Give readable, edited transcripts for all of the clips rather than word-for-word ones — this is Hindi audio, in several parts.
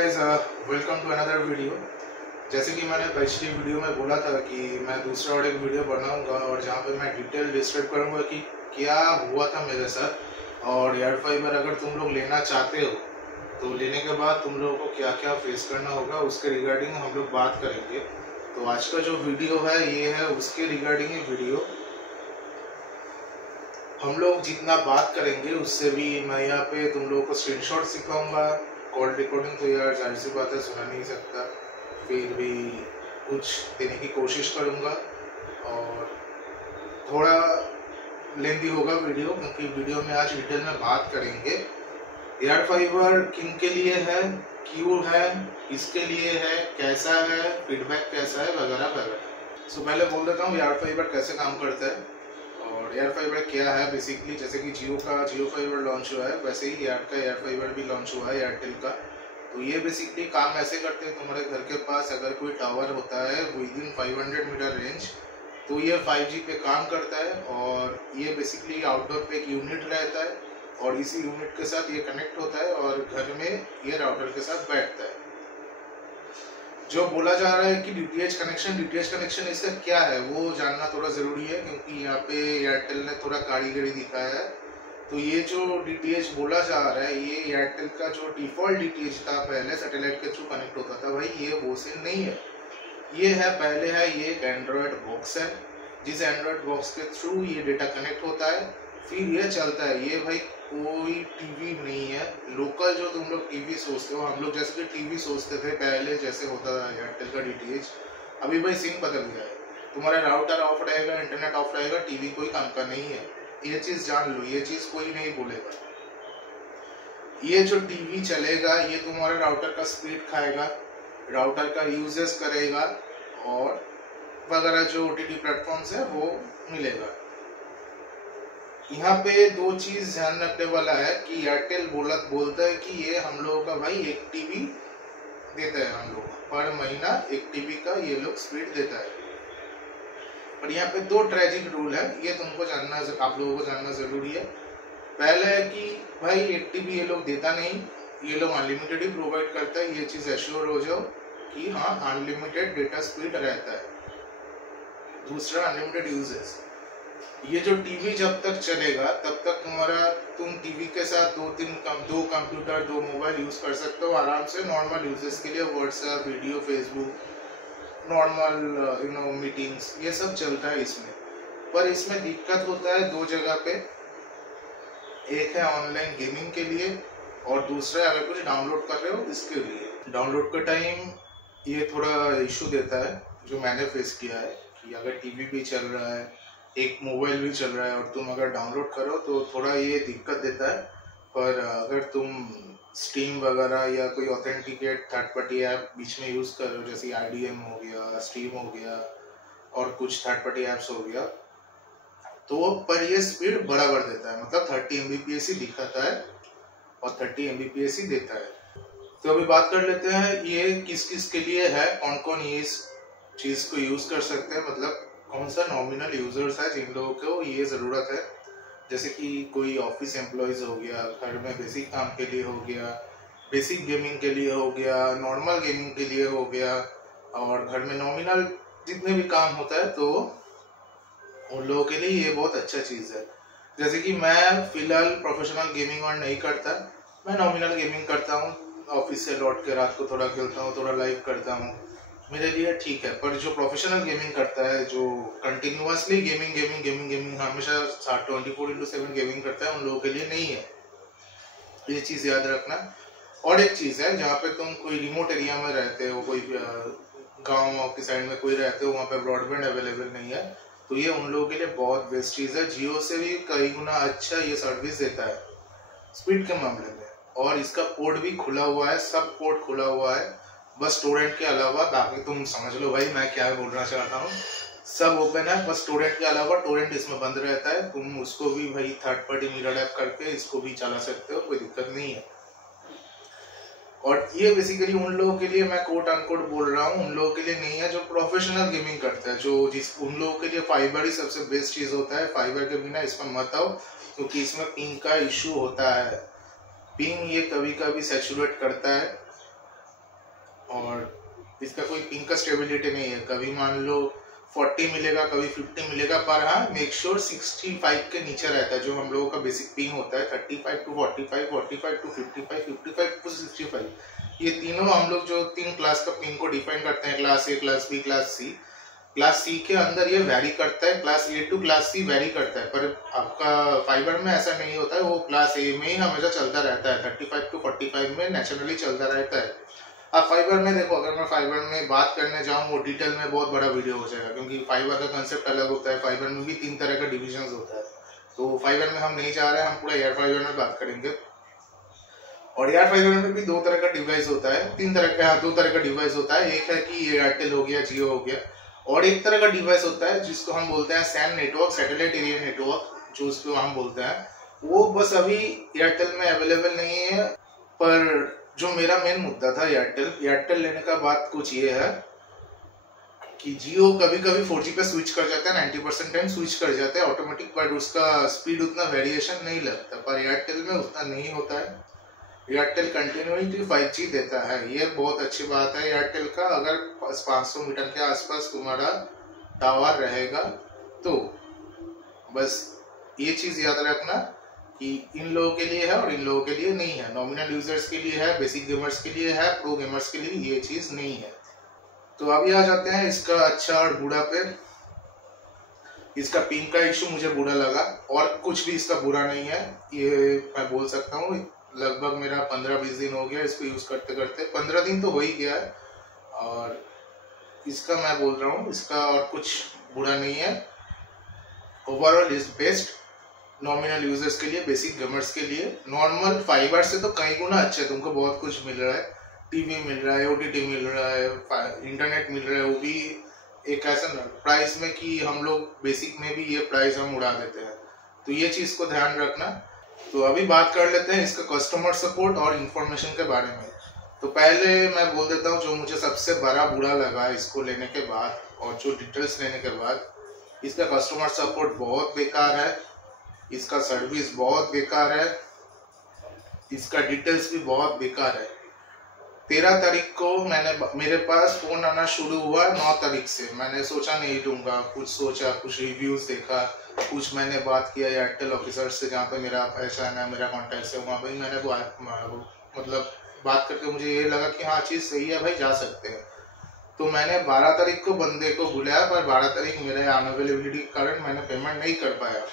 Guys, welcome to another video. जैसे कि मैंने पिछली वीडियो में बोला था कि मैं दूसरा और एक वीडियो बनाऊंगा और जहां पे मैं डिटेल डिस्क्राइब करूंगा कि क्या हुआ था मेरे साथ और एयर फाइबर अगर तुम लोग लेना चाहते हो तो लेने के बाद तुम लोगों को क्या क्या फेस करना होगा उसके रिगार्डिंग हम लोग बात करेंगे। तो आज का जो वीडियो है ये है उसके रिगार्डिंग ही वीडियो। हम लोग जितना बात करेंगे उससे भी मैं यहाँ पे तुम लोगों को स्क्रीनशॉट सिखाऊंगा। कॉल रिकॉर्डिंग तो यार जाहिर सी बात है सुना नहीं सकता, फिर भी कुछ देने की कोशिश करूंगा और थोड़ा लेंदी होगा वीडियो क्योंकि वीडियो में आज डिटेल में बात करेंगे एयर फाइबर किन के लिए है, क्यों है, इसके लिए है, कैसा है, फीडबैक कैसा है, वगैरह वगैरह। सो पहले बोल देता हूँ एयर फाइबर कैसे काम करता है और एयर फाइबर क्या है। बेसिकली जैसे कि जियो फाइबर लॉन्च हुआ है वैसे ही एयर फाइबर भी लॉन्च हुआ है एयरटेल का। तो ये बेसिकली काम ऐसे करते हैं, तुम्हारे घर के पास अगर कोई टावर होता है विद इन 500 मीटर रेंज तो ये 5G पे काम करता है और ये बेसिकली आउटडोर पे एक यूनिट रहता है और इसी यूनिट के साथ ये कनेक्ट होता है और घर में ये राउटर के साथ बैठता है। जो बोला जा रहा है कि डीटीएच कनेक्शन इसका क्या है वो जानना थोड़ा ज़रूरी है क्योंकि यहाँ पे एयरटेल ने थोड़ा कारीगरी दिखाया है। तो ये जो डीटीएच बोला जा रहा है ये एयरटेल का जो डिफ़ॉल्ट डीटीएच था पहले सैटेलाइट के थ्रू कनेक्ट होता था, भाई ये वो से नहीं है। ये है पहले है ये एक एंड्रॉयड बॉक्स है जिस एंड्रॉयड बॉक्स के थ्रू ये डेटा कनेक्ट होता है फिर ये चलता है। ये भाई कोई टीवी नहीं है लोकल जो तुम लोग टीवी सोचते हो, हम लोग जैसे कि टीवी सोचते थे पहले जैसे होता था एयरटेल का डीटीएच। अभी भाई सिम बदल गया है, तुम्हारा राउटर ऑफ रहेगा, इंटरनेट ऑफ रहेगा, टीवी कोई काम का नहीं है। ये चीज जान लो, ये चीज कोई नहीं बोलेगा। ये जो टीवी चलेगा ये तुम्हारा राउटर का स्पीड खाएगा, राउटर का यूजेस करेगा और वगैरह जो OTT प्लेटफॉर्म्स है वो मिलेगा। यहाँ पे दो चीज ध्यान रखने वाला है कि एयरटेल बोलता है कि ये हम लोगों का भाई 1 TB देता है, हम लोग पर महीना 1 TB का ये लोग स्पीड देता है। पर यहाँ पे दो ट्रेजिक रूल है, ये तुमको जानना, आप लोगों को जानना जरूरी है। पहले है कि भाई 1 TB ये लोग देता नहीं, ये लोग अनलिमिटेड ही प्रोवाइड करता है। ये चीज एश्योर हो जाओ कि हाँ अनलिमिटेड डेटा स्पीड रहता है। दूसरा अनलिमिटेड यूजेस। ये जो टीवी जब तक चलेगा तब तक तुम टीवी के साथ दो कंप्यूटर, 2 मोबाइल यूज कर सकते हो आराम से नॉर्मल यूजेस के लिए। WhatsApp, video, Facebook, normal meetings, ये सब चलता है इसमें। पर इसमें दिक्कत होता है 2 जगह पे। एक है ऑनलाइन गेमिंग के लिए और दूसरा अगर कुछ डाउनलोड कर रहे हो इसके लिए। डाउनलोड का टाइम ये थोड़ा इशू देता है जो मैंने फेस किया है कि अगर टीवी भी चल रहा है, एक मोबाइल भी चल रहा है और तुम अगर डाउनलोड करो तो थोड़ा ये दिक्कत देता है। पर अगर तुम स्टीम वगैरह या कोई ऑथेंटिकेट थर्ड पार्टी ऐप बीच में यूज़ कर रहे हो जैसे IDM हो गया, स्टीम हो गया और कुछ थर्ड पार्टी ऐप्स हो गया तो पर ये स्पीड बराबर देता है, मतलब 30 Mbps ही दिखाता है और 30 Mbps ही देता है। तो अभी बात कर लेते हैं ये किस किस के लिए है, कौन कौन ये इस चीज़ को यूज़ कर सकते हैं, मतलब कौन सा नॉमिनल यूजर्स है जिन लोगों को ये ज़रूरत है। जैसे कि कोई ऑफिस एम्प्लॉयज़ हो गया, घर में बेसिक काम के लिए हो गया, बेसिक गेमिंग के लिए हो गया, नॉर्मल गेमिंग के लिए हो गया और घर में नॉमिनल जितने भी काम होता है तो उन लोगों के लिए ये बहुत अच्छा चीज़ है। जैसे कि मैं फिलहाल प्रोफेशनल गेमिंग और नहीं करता, मैं नॉमिनल गेमिंग करता हूँ, ऑफिस से लौट के रात को थोड़ा खेलता हूँ, थोड़ा लाइव करता हूँ, मेरे लिए ठीक है। पर जो प्रोफेशनल गेमिंग करता है, जो कंटिन्यूअसली गेमिंग हमेशा 24/7 गेमिंग करता है, उन लोगों के लिए नहीं है। ये चीज़ याद रखना। और एक चीज़ है जहाँ पे तुम कोई रिमोट एरिया में रहते हो, कोई गाँव की साइड में कोई रहते हो, वहाँ पे ब्रॉडबैंड अवेलेबल नहीं है तो ये उन लोगों के लिए बहुत बेस्ट चीज़ है। जियो से भी कई गुना अच्छा ये सर्विस देता है स्पीड के मामले में और इसका पोर्ट भी खुला हुआ है, सब पोर्ट खुला हुआ है, बस टोरेंट के अलावा। बाकी तुम समझ लो भाई मैं क्या बोलना चाहता हूँ, सब ओपन है, बस टोरेंट के अलावा टोरेंट इसमें बंद रहता है। तुम उसको भी भाई थर्ड पार्टी मिरर ऐप करके इसको भी चला सकते हो, कोई दिक्कत नहीं है। और ये बेसिकली उन लोगों के लिए मैं कोट अनकोट बोल रहा हूँ, उन लोगों के लिए नहीं है जो प्रोफेशनल गेमिंग करता है, उन लोगों के लिए फाइबर ही सबसे बेस्ट चीज़ होता है। फाइबर के बिना इसमें मत आओ क्योंकि इसमें पिंग का इशू होता है। पिंग ये कभी कभी सैचुरेट करता है और इसका कोई पिंग का स्टेबिलिटी नहीं है, कभी मान लो 40 मिलेगा, कभी 50 मिलेगा, पर हाँ मेक श्योर 65 के नीचे रहता है, जो हम लोगों का बेसिक पिंग होता है 35 to 45, 45 to 55, 55 to 65। ये तीनों हम लोग जो 3 क्लास का पिंग को डिफाइन करते हैं, class A, class B, class C. Class C के अंदर ये वैरी करता है, class A to class C vary करता है, पर आपका फाइबर में ऐसा नहीं होता है, वो क्लास ए में ही हमेशा चलता रहता है, 35 to 45 में नेचुरली चलता रहता है। अब फाइबर में देखो, अगर मैं फाइबर में बात करने जाऊँ वो डिटेल में बहुत बड़ा वीडियो हो जाएगा, क्योंकि फाइबर का कंसेप्ट अलग होता है, फाइबर में भी 3 तरह का डिविजन होता है, तो फाइबर में हम नहीं जा रहे हैं, हम पूरा एयर फाइबर में बात करेंगे। और एयर फाइबर में भी 2 तरह का डिवाइस होता है, 3 तरह का, 2 तरह का डिवाइस होता है। एक है कि एयरटेल हो गया, जियो हो गया, और एक तरह का डिवाइस होता है जिसको हम बोलते हैं SAN network, satellite area network, जो उसको हम बोलते हैं। वो बस अभी एयरटेल में अवेलेबल नहीं है, पर जो मेरा मेन मुद्दा था एयरटेल लेने का बात कुछ ये है कि जियो कभी कभी 4G पे स्विच कर जाता है, 90% टाइम स्विच कर जाता है ऑटोमेटिक, बट उसका स्पीड उतना वेरिएशन नहीं लगता, पर एयरटेल में उतना नहीं होता है। एयरटेल कंटिन्यूटी 5G देता है, ये बहुत अच्छी बात है एयरटेल का। अगर 500 मीटर के आसपास तुम्हारा टावर रहेगा तो बस ये चीज याद रखना कि इन लोगों के लिए है और इन लोगों के लिए नहीं है। नॉमिनल यूजर्स के लिए है, बेसिक गेमर्स के लिए है, प्रो गेमर्स के लिए ये चीज नहीं है। तो अभी आ जाते हैं इसका अच्छा और बुरा पे। इसका पिंग का इशू मुझे बुरा लगा, और कुछ भी इसका बुरा नहीं है, ये मैं बोल सकता हूँ। लगभग मेरा 15-20 दिन हो गया इसको यूज करते करते, 15 दिन तो हो ही गया है, और इसका मैं बोल रहा हूँ इसका और कुछ बुरा नहीं है। Overall is best nominal users के लिए, बेसिक गेमर्स के लिए। नॉर्मल फाइबर से तो कई गुना अच्छा है, तुमको बहुत कुछ मिल रहा है, टीवी मिल रहा है, OTT मिल रहा है, इंटरनेट मिल रहा है, वो भी एक ऐसा प्राइस में कि हम लोग बेसिक में भी ये प्राइस हम उड़ा देते हैं, तो ये चीज को ध्यान रखना। तो अभी बात कर लेते हैं इसका कस्टमर सपोर्ट और इन्फॉर्मेशन के बारे में। तो पहले मैं बोल देता हूँ जो मुझे सबसे बड़ा बुरा लगा इसको लेने के बाद और जो डिटेल्स लेने के बाद, इसका कस्टमर सपोर्ट बहुत बेकार है, इसका सर्विस बहुत बेकार है, इसका डिटेल्स भी बहुत बेकार है। 13 तारीख को मेरे पास फोन आना शुरू हुआ, 9 तारीख से मैंने सोचा नहीं लूंगा, कुछ सोचा, कुछ रिव्यूज देखा, कुछ मैंने बात किया एयरटेल ऑफिसर से जहाँ पे मेरा पहचान है, मेरा कॉन्टैक्ट है, वहाँ पे मैंने मतलब बात करके मुझे ये लगा कि हाँ चीज़ सही है भाई, जा सकते हैं। तो मैंने 12 तारीख को बंदे को बुलाया, पर 12 तारीख मेरे अनअवेलेबिलिटी के कारण मैंने पेमेंट नहीं कर पाया।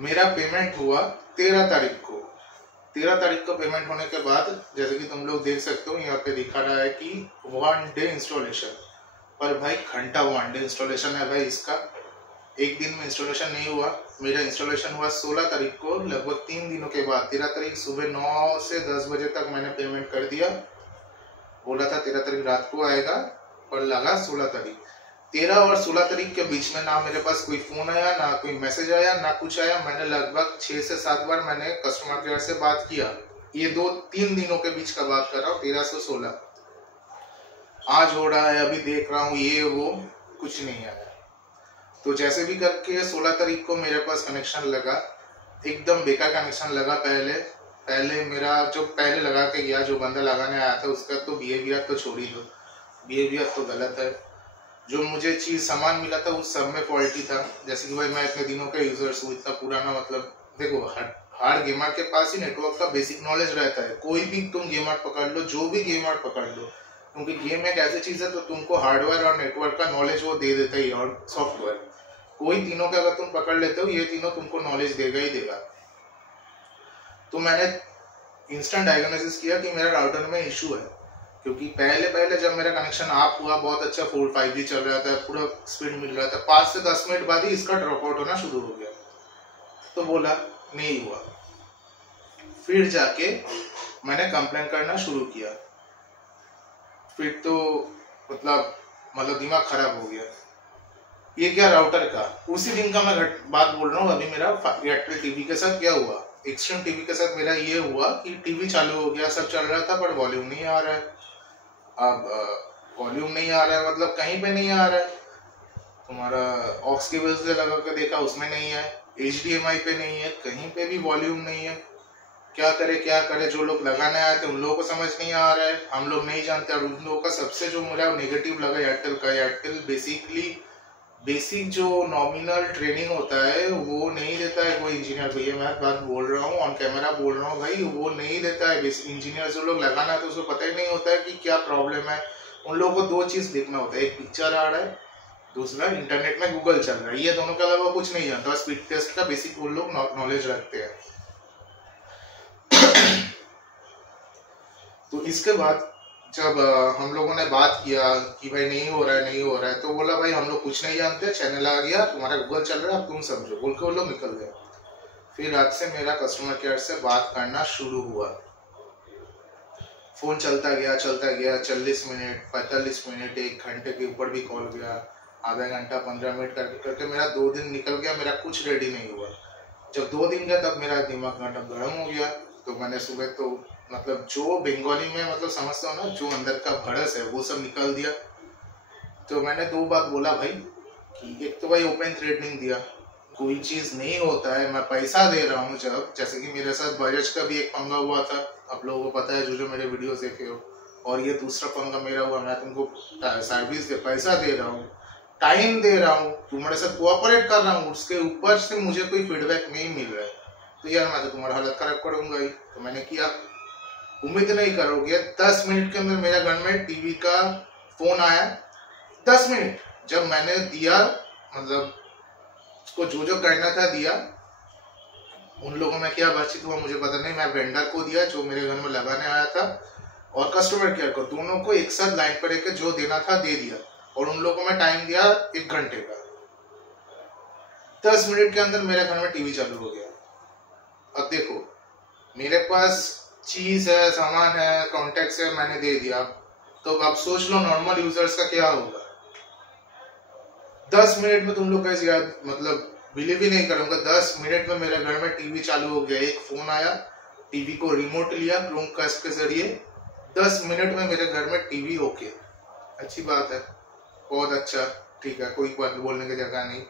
मेरा पेमेंट हुआ 13 तारीख को। 13 तारीख को पेमेंट होने के बाद जैसे कि तुम लोग देख सकते हो यहाँ पे दिखा रहा है कि 1 डे इंस्टॉलेशन, पर भाई घंटा 1 डे इंस्टॉलेशन है भाई इसका, एक दिन में इंस्टॉलेशन नहीं हुआ। मेरा इंस्टॉलेशन हुआ 16 तारीख को, लगभग 3 दिनों के बाद। 13 तारीख सुबह 9 से 10 बजे तक मैंने पेमेंट कर दिया, बोला था 13 तारीख रात को आएगा, पर लगा 16 तारीख। 13 और 16 तारीख के बीच में ना मेरे पास कोई फोन आया, ना कोई मैसेज आया, ना कुछ आया। मैंने लगभग 6 से 7 बार मैंने कस्टमर केयर से बात किया, ये 2-3 दिनों के बीच का बात कर रहा हूँ, 13 से 16। आज हो रहा है, अभी देख रहा हूँ, ये वो कुछ नहीं आया। तो जैसे भी करके 16 तारीख को मेरे पास कनेक्शन लगा, एकदम बेकार कनेक्शन लगा। पहले मेरा जो पहले लगा के गया, जो बंदा लगाने आया था, उसका तो बिहेवियर तो छोड़ ही दो, बिहेवियर तो गलत है। जो मुझे चीज सामान मिला था उस सब में फॉल्टी था। जैसे कि भाई मैं इतने दिनों का यूजर्स हूँ, इतना पुराना, मतलब देखो हर गेमर के पास ही नेटवर्क का बेसिक नॉलेज रहता है। कोई भी तुम गेमर पकड़ लो, जो भी गेमर पकड़ लो, क्योंकि गेम एक ऐसी चीज है तो तुमको हार्डवेयर और नेटवर्क का नॉलेज वो दे देता ही, और सॉफ्टवेयर, कोई तीनों का अगर तुम पकड़ लेते हो, ये तीनों तुमको नॉलेज देगा ही देगा। तो मैंने इंस्टेंट डायग्नोसिस किया कि मेरा राउटर में इशू है, क्योंकि पहले जब मेरा कनेक्शन ऑफ हुआ, बहुत अच्छा 4-5G चल रहा था, पूरा स्पीड मिल रहा था, 5 से 10 मिनट बाद ही इसका ड्रॉप आउट होना शुरू हो गया। तो बोला नहीं हुआ, फिर जाके मैंने कंप्लेन करना शुरू किया, फिर तो मतलब दिमाग खराब हो गया। ये क्या राउटर का, उसी दिन का मैं बात बोल रहा हूँ। अभी मेरा एयरटेल टीवी के साथ क्या हुआ, एक्सट्रीम टीवी के साथ मेरा ये हुआ कि टीवी चालू हो गया, सब चल रहा था, पर वॉल्यूम नहीं आ रहा है। अब वॉल्यूम नहीं आ रहा है मतलब कहीं पे नहीं आ रहा है। तुम्हारा ऑक्स केबल से लगा कर देखा, उसमें नहीं है, HDMI पे नहीं है, कहीं पे भी वॉल्यूम नहीं है। क्या करे, जो लोग लगाने आए थे उन लोगों को समझ नहीं आ रहा है, हम लोग नहीं जानते। और उन लोगों का सबसे जो मुझे नेगेटिव लगा एयरटेल का, एयरटेल बेसिक जो नॉमिनल ट्रेनिंग होता है वो नहीं देता है कोई इंजीनियर को। ये मैं बात बोल रहा हूँ, ऑन कैमरा बोल रहा हूँ भाई, वो नहीं देता है। बेसिक इंजीनियर जो लोग लगाना है तो उसको पता ही नहीं होता है कि क्या प्रॉब्लम है। उन लोगों को दो चीज देखना होता है, एक पिक्चर आ रहा है, दूसरा इंटरनेट में गूगल चल रहा है। ये दोनों के अलावा कुछ नहीं जानता। स्पीड टेस्ट का बेसिक वो लोग नॉलेज रखते हैं। तो इसके बाद जब हम लोगों ने बात किया कि भाई नहीं हो रहा है, तो बोला भाई हम लोग कुछ नहीं जानते, चैनल आ गया, तुम्हारा गूगल चल रहा है, अब तुम समझो, बोल के वो लोग निकल गए। फिर रात से मेरा कस्टमर केयर से बात करना शुरू हुआ। फोन चलता गया 40 मिनट, 45 मिनट, 1 घंटे के ऊपर भी कॉल गया, आधा घंटा 15 मिनट करके मेरा 2 दिन निकल गया, मेरा कुछ रेडी नहीं हुआ। जब 2 दिन गया तब मेरा दिमाग गर्म हो गया। तो मैंने सुबह तो मतलब जो बंगाली में मतलब समझता हूँ ना, जो अंदर का भड़स है वो सब निकाल दिया। तो मैंने 2 बात बोला भाई कि एक तो भाई ओपन थ्रेडनिंग दिया, कोई चीज नहीं होता है, मैं पैसा दे रहा हूँ। जब जैसे कि मेरे साथ बजाज का भी एक पंगा हुआ था, आप लोगों को पता है जो मेरे वीडियोस देखे हो, और ये दूसरा पंगा मेरा हुआ। मैं तुमको सर्विस दे, पैसा दे रहा हूँ, टाइम दे रहा हूँ, तुम्हारे साथ कोऑपरेट कर रहा हूँ, उसके ऊपर से मुझे कोई फीडबैक नहीं मिल रहा है, तो यार मैं तो तुम्हारा हालत खराब करूंगा ही। तो मैंने किया। उम्मीद नहीं करोगे 10 मिनट के अंदर मेरे घर में टीवी का फोन आया। 10 मिनट जब मैंने दिया, मतलब उसको जो करना था दिया। उन लोगों में क्या बातचीत हुआ मुझे पता नहीं, मैं वेंडर को दिया जो मेरे घर में लगाने आया था, और कस्टमर केयर को, दोनों को एक साथ लाइन पर लेकर जो देना था दे दिया। और उन लोगों में टाइम दिया 1 घंटे का। 10 मिनट के अंदर मेरे घर में टीवी चालू हो गया। अब देखो मेरे पास चीज है, सामान है, कॉन्टेक्ट है, मैंने दे दिया। तो अब सोच लो नॉर्मल यूजर्स का क्या होगा। 10 मिनट में तुम लोग कैसे याद, मतलब बिलीव ही नहीं करूंगा, 10 मिनट में मेरे घर में टीवी चालू हो गया। एक फोन आया, टीवी को रिमोट लिया क्रोमकास्ट के जरिए, 10 मिनट में मेरे घर में टीवी ओके। अच्छी बात है, बहुत अच्छा, ठीक है, कोई बात बोलने की जगह नहीं।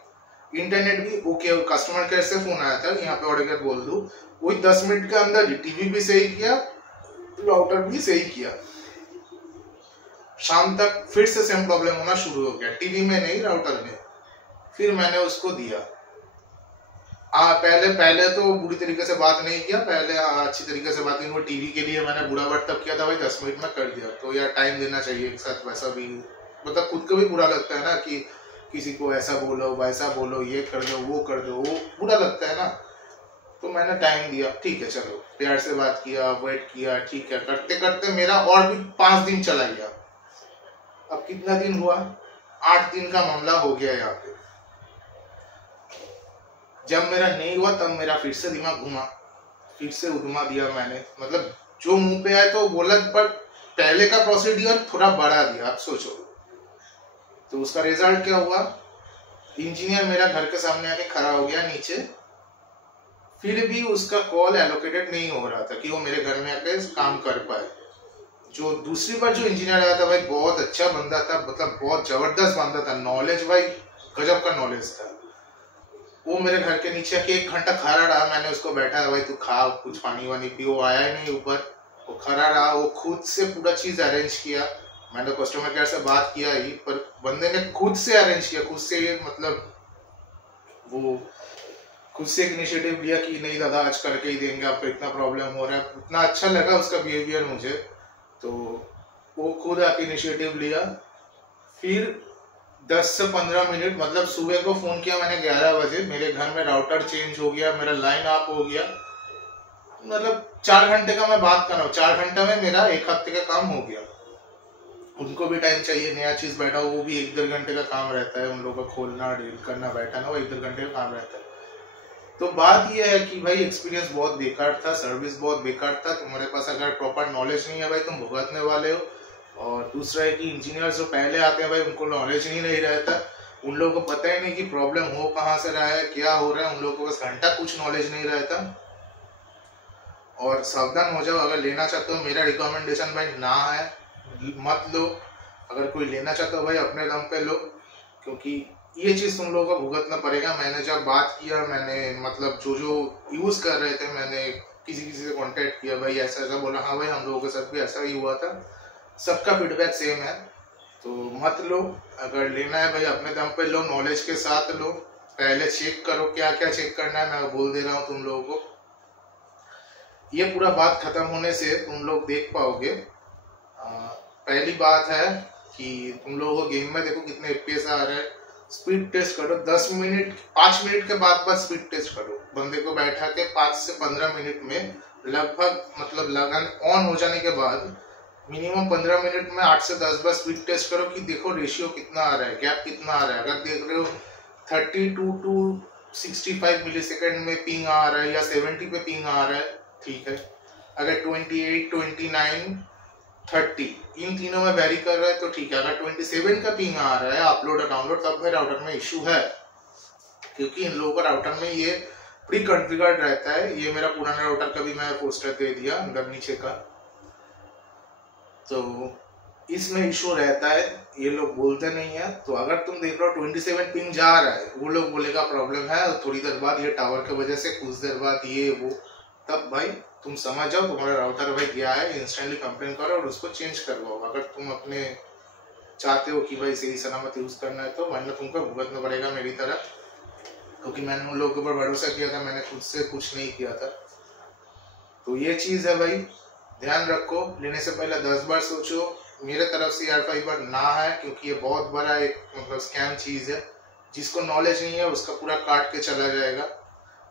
इंटरनेट भी ओके। कस्टमर केयर से फोन आया था, यहाँ पे ऑर्डर बोल दूं, वही 10 मिनट के अंदर टीवी भी सही किया, राउटर भी सही किया। शाम तक फिर से सेम प्रॉब्लम होना शुरू हो गया, टीवी में नहीं राउटर में। फिर मैंने उसको दिया। पहले तो बुरी तरीके से बात नहीं किया, पहले अच्छी तरीके से बात नहीं। टीवी के लिए मैंने बुरा वर्ड तब किया था भाई 10 मिनट में कर दिया। तो यार टाइम देना चाहिए एक साथ, वैसा भी मतलब खुद को भी बुरा लगता है ना कि किसी को ऐसा बोलो वैसा बोलो, ये कर दो वो कर दो, वो बुरा लगता है ना। तो मैंने टाइम दिया, ठीक है चलो, प्यार से बात किया, वेट किया, ठीक है, करते करते मेरा और भी 5 दिन चला गया। अब कितना दिन हुआ, 8 दिन का मामला हो गया यहाँ पे। जब मेरा नहीं हुआ तब मेरा फिर से दिमाग घुमा, फिर से उद्मा दिया मैंने, मतलब जो मुंह पे आए तो बोला, पर पहले का प्रोसीडियर थोड़ा बढ़ा दिया। आप सोचो तो उसका रिजल्ट क्या हुआ, इंजीनियर मेरा घर के सामने आके खड़ा हो गया नीचे। फिर भी उसका कॉल एलोकेटेड नहीं हो रहा था कि वो मेरे घर में आके काम कर पाए। जो दूसरी बार जो इंजीनियर आया था भाई बहुत अच्छा बंदा था, मतलब बहुत जबरदस्त बंदा था, नॉलेज भाई गजब का नॉलेज था। वो मेरे घर के नीचे आके 1 घंटा खड़ा रहा। मैंने उसको बैठा है भाई तू खा कुछ पानी वानी पी, वो आया ही नहीं ऊपर, वो खड़ा रहा, वो खुद से पूरा चीज अरेंज किया। मैंने कस्टमर केयर से बात किया ही, पर बंदे ने खुद से अरेंज किया, खुद से, मतलब वो खुद से एक इनिशिएटिव लिया कि नहीं दादा आज करके ही देंगे, आपको इतना प्रॉब्लम हो रहा है। इतना अच्छा लगा उसका बिहेवियर मुझे, तो वो खुद आके इनिशिएटिव लिया। फिर 10 से 15 मिनट, मतलब सुबह को फोन किया मैंने 11 बजे, मेरे घर में राउटर चेंज हो गया, मेरा लाइन ऑफ हो गया। मतलब 4 घंटे का मैं बात कर रहा हूँ, 4 घंटे में मेरा 1 हफ्ते का काम हो गया। उनको भी टाइम चाहिए, नया चीज बैठा वो भी 1-1.5 घंटे का काम रहता है, उन लोगों को खोलना डील करना बैठाना, वो 1-1.5 घंटे का काम रहता है। तो बात यह है कि भाई एक्सपीरियंस बहुत बेकार था, सर्विस बहुत बेकार था। तुम्हारे पास अगर प्रॉपर नॉलेज नहीं है भाई, तुम भुगतने वाले हो। और दूसरा है कि इंजीनियर जो पहले आते हैं भाई उनको नॉलेज ही नहीं रहता, उन लोगों को पता ही नहीं कि प्रॉब्लम हो कहाँ से रहा है, क्या हो रहा है, उन लोगों को बस घंटा कुछ नॉलेज नहीं रहता। और सावधान हो जाओ, अगर लेना चाहते हो, मेरा रिकमेंडेशन भाई ना है, मत लो। अगर कोई लेना चाहते हो भाई अपने दम पे लो, क्योंकि ये चीज तुम लोगों को भुगतना पड़ेगा। मैंने जब बात किया, मैंने मतलब जो यूज कर रहे थे, मैंने किसी किसी से कांटेक्ट किया, भाई ऐसा ऐसा बोला, हाँ भाई हम लोगों के साथ भी ऐसा ही हुआ था, सबका फीडबैक सेम है। तो मत लो, अगर लेना है भाई अपने दम पे लो, नॉलेज के साथ लो, पहले चेक करो क्या क्या चेक करना है, मैं बोल दे रहा हूँ तुम लोगों को। ये पूरा बात खत्म होने से तुम लोग देख पाओगे। पहली बात है कि तुम लोगों को गेम में देखो कितने FPS आ रहे हैं, स्पीड टेस्ट करो 10 मिनट 5 मिनट के बाद स्पीड टेस्ट करो, बंदे को बैठा के 5 से 15 मिनट में लगभग मतलब लगन ऑन हो जाने के बाद मिनिमम 15 मिनट में 8 से 10 बार स्पीड टेस्ट करो कि देखो रेशियो कितना आ रहा है, गैप कितना आ रहा है। अगर देख रहे हो 32 टू 65 मिलीसेकंड में पिंग आ रहा है या 70 पे पिंग आ रहा है, ठीक है। अगर 28, 29, 30 इन तीनों में वेरी कर रहा है तो ठीक है। अगर 27 का पिंग आ रहा है अपलोड और डाउनलोड, तब भाई राउटर में इशू है, क्योंकि इन लोगों का राउटर में ये प्री कॉन्फ़िगर्ड रहता है। ये मेरा पुराना राउटर का भी मैं पोस्टर दे दिया अंदर नीचे का, तो इसमें इशू रहता है, ये लोग बोलते नहीं है। तो अगर तुम देख रहे हो 27 पिंग जा रहा है, वो लोग बोलेगा प्रॉब्लम है, और थोड़ी देर बाद ये टावर की वजह से, कुछ देर बाद ये वो, तब भाई तुम समझ जाओ तुम्हारा राउटर भाई गया है, इंस्टेंटली कंप्लेन करो और उसको चेंज करवाओ। अगर तुम अपने चाहते हो कि भाई सही सलामत यूज करना है तो, वरना तुमको भुगतना पड़ेगा मेरी तरह, क्योंकि मैंने उन लोगों के ऊपर भरोसा किया था, मैंने खुद से कुछ नहीं किया था। तो ये चीज है भाई, ध्यान रखो, लेने से पहले 10 बार सोचो। मेरे तरफ से यार फाइबर ना है, क्योंकि ये बहुत बड़ा एक मतलब स्कैम चीज है, जिसको नॉलेज नहीं है उसका पूरा काट के चला जाएगा।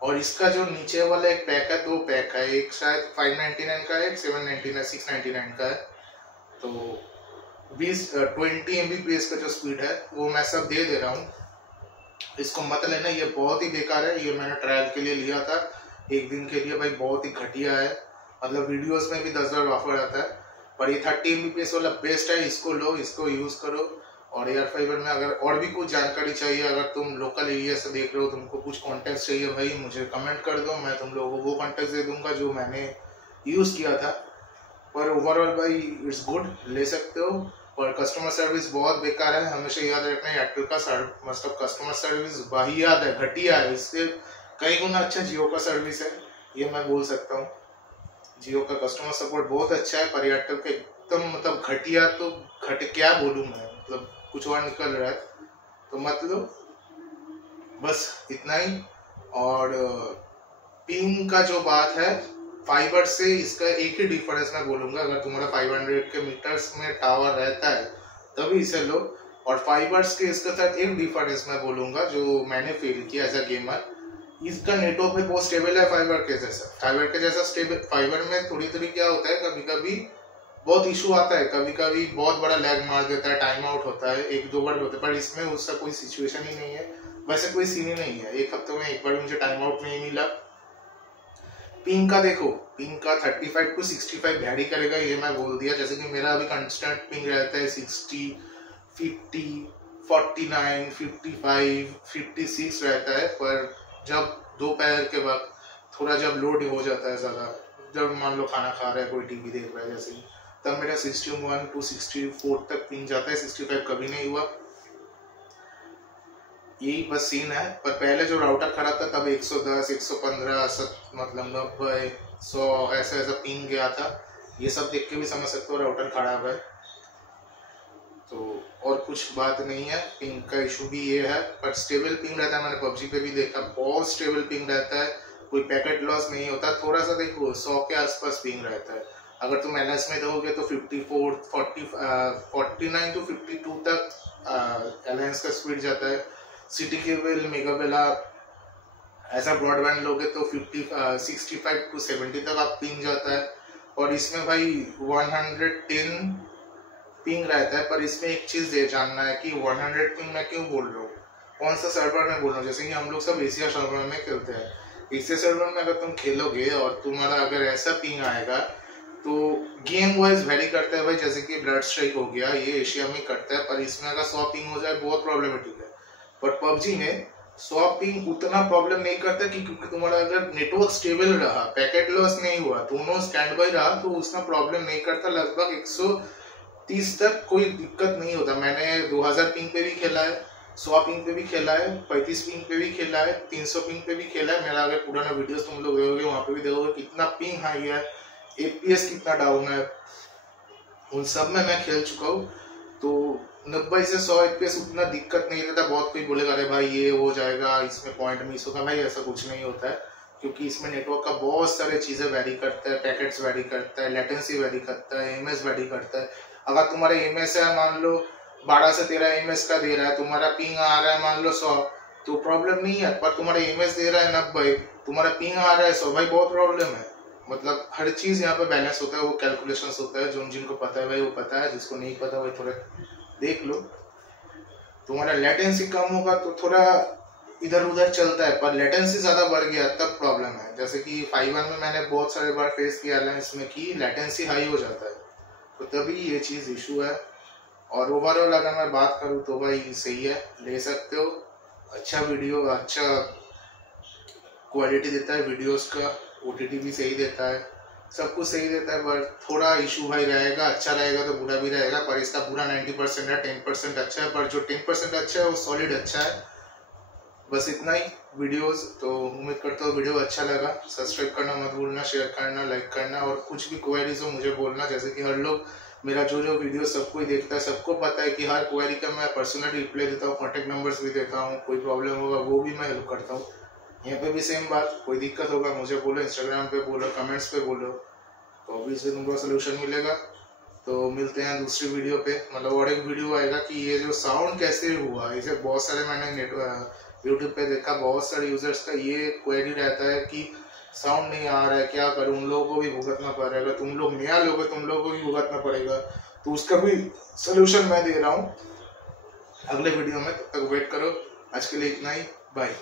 और इसका जो नीचे वाला एक पैक है, 2 पैक है, एक शायद 599 का है, एक 799 699 का है। तो 20 MBPS का जो स्पीड है वो मैं सब दे रहा हूँ, इसको मत लेना, ये बहुत ही बेकार है। ये मैंने ट्रायल के लिए लिया था 1 दिन के लिए, भाई बहुत ही घटिया है, मतलब वीडियोस में भी 10 बार ऑफर आता है। पर ये 30 MBPS वाला बेस्ट है, इसको लो, इसको यूज करो। और एयर फाइबर में अगर और भी कुछ जानकारी चाहिए, अगर तुम लोकल एरिया से देख रहे हो, तुमको कुछ कॉन्टेक्ट चाहिए, भाई मुझे कमेंट कर दो, मैं तुम लोगों को वो कॉन्टेक्ट दे दूंगा जो मैंने यूज किया था। पर ओवरऑल भाई इट्स गुड, ले सकते हो। और कस्टमर सर्विस बहुत बेकार है, हमेशा याद रखना है, एयरटेल का मतलब कस्टमर सर्विस वाहियात है, घटिया है, इससे कई गुना अच्छा जियो का सर्विस है, ये मैं बोल सकता हूँ। जियो का कस्टमर सपोर्ट बहुत अच्छा है, पर एयरटेल का एकदम मतलब घटिया, तो क्या बोलूँ मैं, मतलब कुछ और निकल रहा है, तो मत लो, बस इतना ही। और पिंग का जो बात है, फाइबर से इसका एक ही डिफरेंस मैं बोलूंगा, अगर तुम्हारा 500 के मीटर्स में टावर रहता है तभी इसे लो। और फाइबर्स के इसके साथ एक डिफरेंस मैं बोलूंगा जो मैंने फील किया एज अ गेमर, इसका नेटवर्क भी बहुत स्टेबल है फाइबर के जैसा स्टेबल। फाइबर में थोड़ी क्या होता है, कभी कभी बहुत इशू आता है, कभी कभी बहुत बड़ा लैग मार देता है, टाइम आउट होता है, 1-2 बार होता है, पर इसमें उसका कोई सिचुएशन ही नहीं है, वैसे कोई सीन ही नहीं है। 1 हफ्ते में 1 बार मुझे टाइम आउट नहीं मिला। पिंग का देखो, पिंग का 35 टू 65 वैरी करेगा, ये मैं बोल दिया। जैसे कि मेरा अभी कंस्टेंट पिंग रहता है 60, 50, 49, 55, 56 रहता है। पर जब दोपहर के वक्त थोड़ा जब लोड हो जाता है ज़्यादा, जब मान लो खाना खा रहा है, कोई टीवी देख रहा है जैसे ही, तब मेरा 61 टू 64 तक पिंग जाता है, 65 कभी नहीं हुआ। यही बस सीन है। पर पहले जो राउटर खराब था तब 110, 115, मतलब 90, 100 ऐसा पिंग गया था। ये सब देख के भी समझ सकते हो राउटर खराब है, तो और कुछ बात नहीं है। पिंग का इशू भी ये है, पर स्टेबल पिंग रहता है, मैंने PUBG पे भी देखा, बहुत स्टेबल पिंग रहता है, कोई पैकेट लॉस नहीं होता। थोड़ा सा देखो 100 के आसपास पिंग रहता है। अगर तुम NS में दोगे तो 54, 49 टू 52 तक अलायंस का स्पीड जाता है। सिटी केबल, मेगाबेल आप ऐसा ब्रॉडबैंड लोगे तो 65 टू 70 तक आप पिंग जाता है। और इसमें भाई 110 पिंग रहता है। पर इसमें एक चीज ये जानना है कि 100 पिंग मैं क्यों बोल रहा हूँ, कौन सा सर्वर में बोल रहा हूँ। जैसे कि हम लोग सब एशिया सर्वर में खेलते हैं, एशिया सर्वर में अगर तुम खेलोगे और तुम्हारा अगर ऐसा पिंग आएगा तो गेम वाइज वेरी करता है भाई। जैसे कि ब्लड स्ट्राइक हो गया, ये एशिया में करता है, पर इसमें अगर 100 पिंग हो जाए बहुत प्रॉब्लमेटिक है। पर PUBG में 100 पिंग उतना प्रॉब्लम नहीं करता कि क्योंकि तुम्हारा अगर नेटवर्क स्टेबल रहा, पैकेट लॉस नहीं हुआ, दोनों स्टैंड बाय रहा, तो उसमें प्रॉब्लम नहीं करता। लगभग 130 तक कोई दिक्कत नहीं होता। मैंने 2000 पिंग पे भी खेला है, 100 पिंग पे भी खेला है, 35 पिंग पे भी खेला है, 300 पिंग पे भी खेला है। मेरा अगर पुराना वीडियोस तुम लोग देखोगे वहाँ पे भी देखोगे कितना पिंग हाई है, एपीएस कितना डाउन है, उन सब में मैं खेल चुका हूँ। तो 90 से 100 एपीएस उतना दिक्कत नहीं रहता। बहुत कोई बोलेगा अरे भाई ये हो जाएगा, इसमें पॉइंट मिस होगा, भाई ऐसा कुछ नहीं होता है, क्योंकि इसमें नेटवर्क का बहुत सारे चीज़ें वेरी करता है, पैकेट्स वेरी करता है, लेटेंसी वेरी करता है, एमएस वेरी करता है। अगर तुम्हारा एमएस है मान लो 12 से 13 एमएस का दे रहा है, तुम्हारा पिंग आ रहा है मान लो 100, तो प्रॉब्लम नहीं है। पर तुम्हारा एमएस दे रहा है 90, तुम्हारा पिंग आ रहा है 100, भाई बहुत प्रॉब्लम है। मतलब हर चीज़ यहाँ पे बैलेंस होता है, वो कैलकुलेशंस होता है। जो जिनको पता है भाई वो पता है, जिसको नहीं पता भाई थोड़ा देख लो। तुम्हारा लेटेंसी कम होगा तो थोड़ा इधर उधर चलता है, पर लेटेंसी ज्यादा बढ़ गया तब प्रॉब्लम है। जैसे कि 5.1 में मैंने बहुत सारे बार फेस किया एयरलाइंस में कि लेटेंसी हाई हो जाता है, तो तभी ये चीज इशू है। और ओवरऑल अगर मैं बात करूँ तो भाई सही है, ले सकते हो, अच्छा वीडियो, अच्छा क्वालिटी देता है वीडियोस का, ओटीटी भी सही देता है, सब कुछ सही देता है। पर थोड़ा इशू भाई रहेगा, अच्छा रहेगा तो बुरा भी रहेगा। पर इसका पूरा 90% है, 10% अच्छा है, पर जो 10% अच्छा है वो सॉलिड अच्छा है। बस इतना ही वीडियोस। तो उम्मीद करता हूँ वीडियो अच्छा लगा। सब्सक्राइब करना मत भूलना, शेयर करना, लाइक करना, और कुछ भी क्वेरीज हो मुझे बोलना। जैसे कि हर लोग मेरा जो वीडियो सबको ही देखता है, सबको पता है कि हर क्वेरी का मैं पर्सनली रिप्लाई देता हूँ, कॉन्टेक्ट नंबर्स भी देता हूँ, कोई प्रॉब्लम होगा वो भी मैं हेल्प करता हूँ। यहाँ पे भी सेम बात, कोई दिक्कत होगा मुझे बोलो, इंस्टाग्राम पे बोलो, कमेंट्स पे बोलो, तो ऑब्वियसली तुमको सोल्यूशन मिलेगा। तो मिलते हैं दूसरी वीडियो पे। मतलब और एक वीडियो आएगा कि ये जो साउंड कैसे हुआ, इसे बहुत सारे मैंने यूट्यूब पे देखा, बहुत सारे यूजर्स का ये क्वेरी रहता है कि साउंड नहीं आ रहा है, क्या करूं, उन लोगों को भी भुगतना पड़ेगा, तुम लोग नया लोग तुम लोगों को भी भुगतना पड़ेगा। तो उसका भी सोल्यूशन मैं दे रहा हूँ अगले वीडियो में, तब तक वेट करो। आज के लिए इतना ही, बाय।